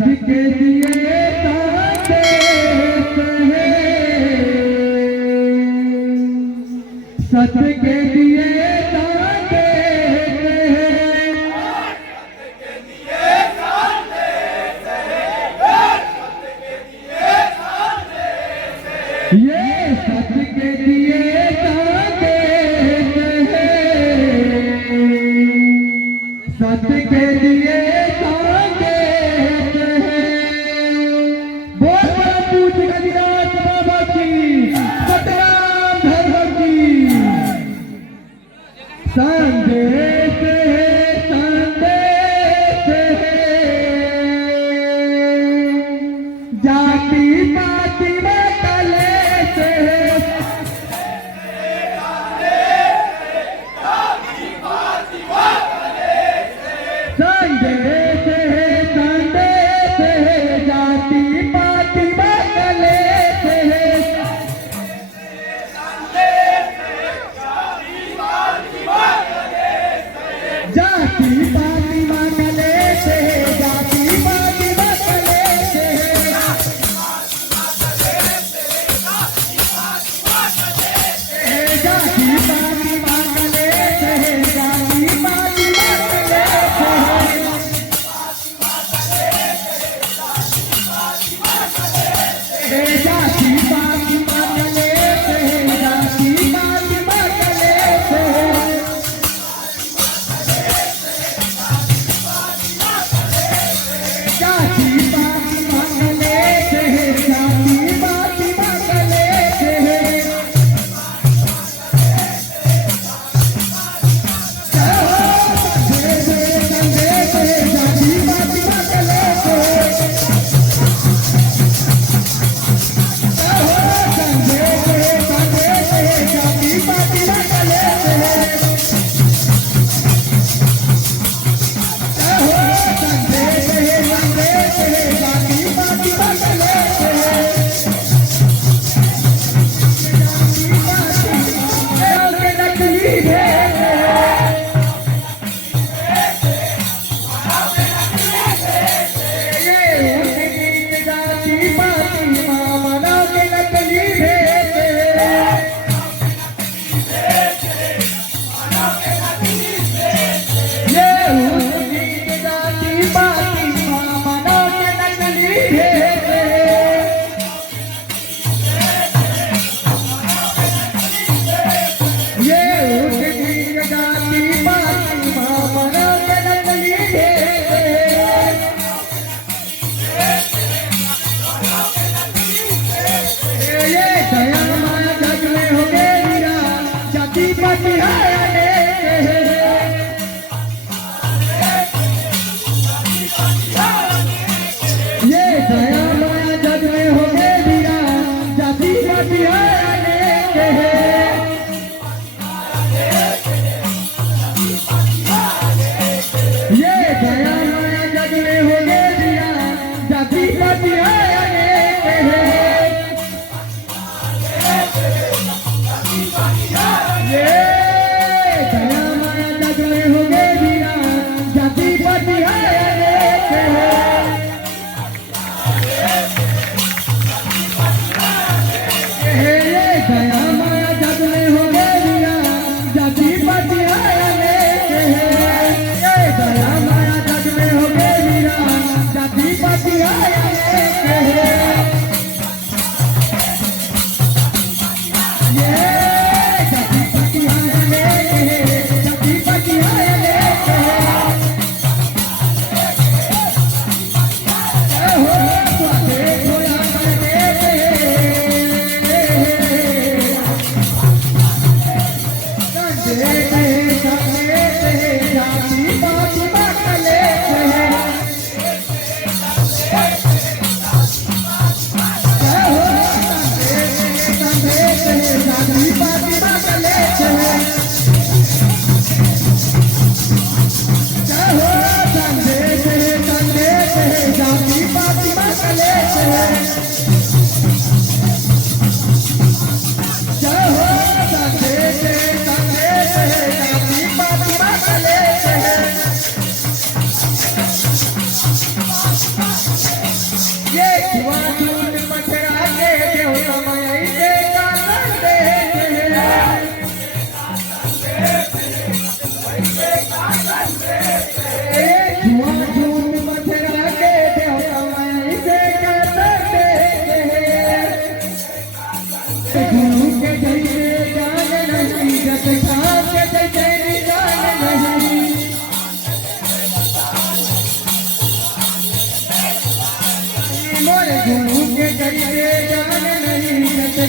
सच के दिए ताते कहे, सच के दिए ताते कहे, ये सच के दिए ताते कहे, सच के दिए ताते कहे। बोल बड़ा पूछ गजराज बाबा की, सतराम धर्म की। संदेश है, संदेश है, जाति पाति में कलेश है। संदेश है, संदेश है, जाति पाति में कलेश है। जाति पाति में कलेश है, जाति पाति में कलेश है। जाति पाति में कलेश है, जाति पाति में कलेश है। जाति पाति में कलेश है, जाति पाति में कलेश है। जाति पाति में कलेश है, जाति पाति में कलेश है। संदेश है, संदेश है, जाति पाति में कलेश है। संदेश है, संदेश है, जाति पाति में कलेश है। संदेश है, संदेश है, जाति पाति में कलेश है। के नकली भेद ये उनकी जाति पाति मामला के नकली भेद। ये उनकी जाति पाति मामला के नकली भेद। ये उनकी जाति पाति मामला के नकली भेद। ये दया माया जग में हो गए वीरा, जाति पाति है अनेक है। ये दया माया जग में हो गए वीरा, जाति पाति है अनेक है। ये दया माया जग में हो गए वीरा, जाति पाति है अनेक है। ये दया माया जग में हो गए वीरा, जाति पाति है अनेक है। ये दया माया जग में हो गए वीरा, जाति पाति है अनेक है। ये दया माया जग में हो गए वीरा, जाति पाति है अनेक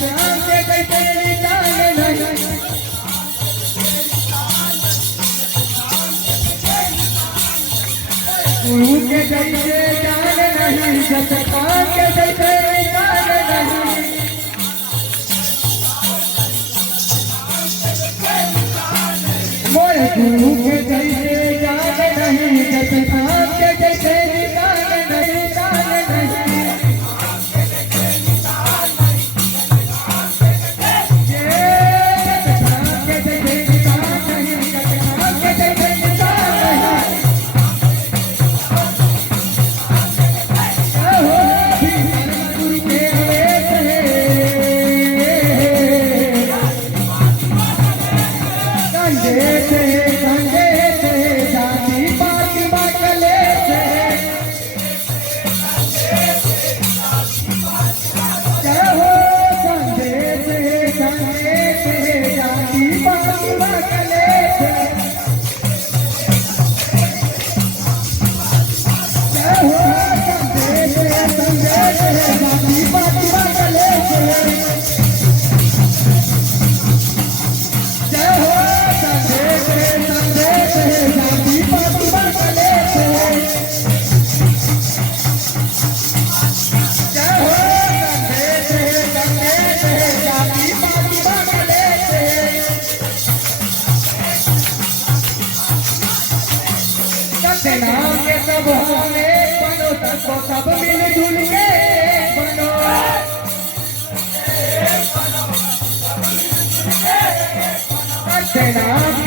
काम के कैसे निदान नहीं गुरु के जैसे जान नहीं जत काम के जैसे निदान नहीं मोरे गुरु के जैसे जान नहीं जत काम के जैसे निदान नहीं दान नहीं सब मिलजुल के बनो तेरा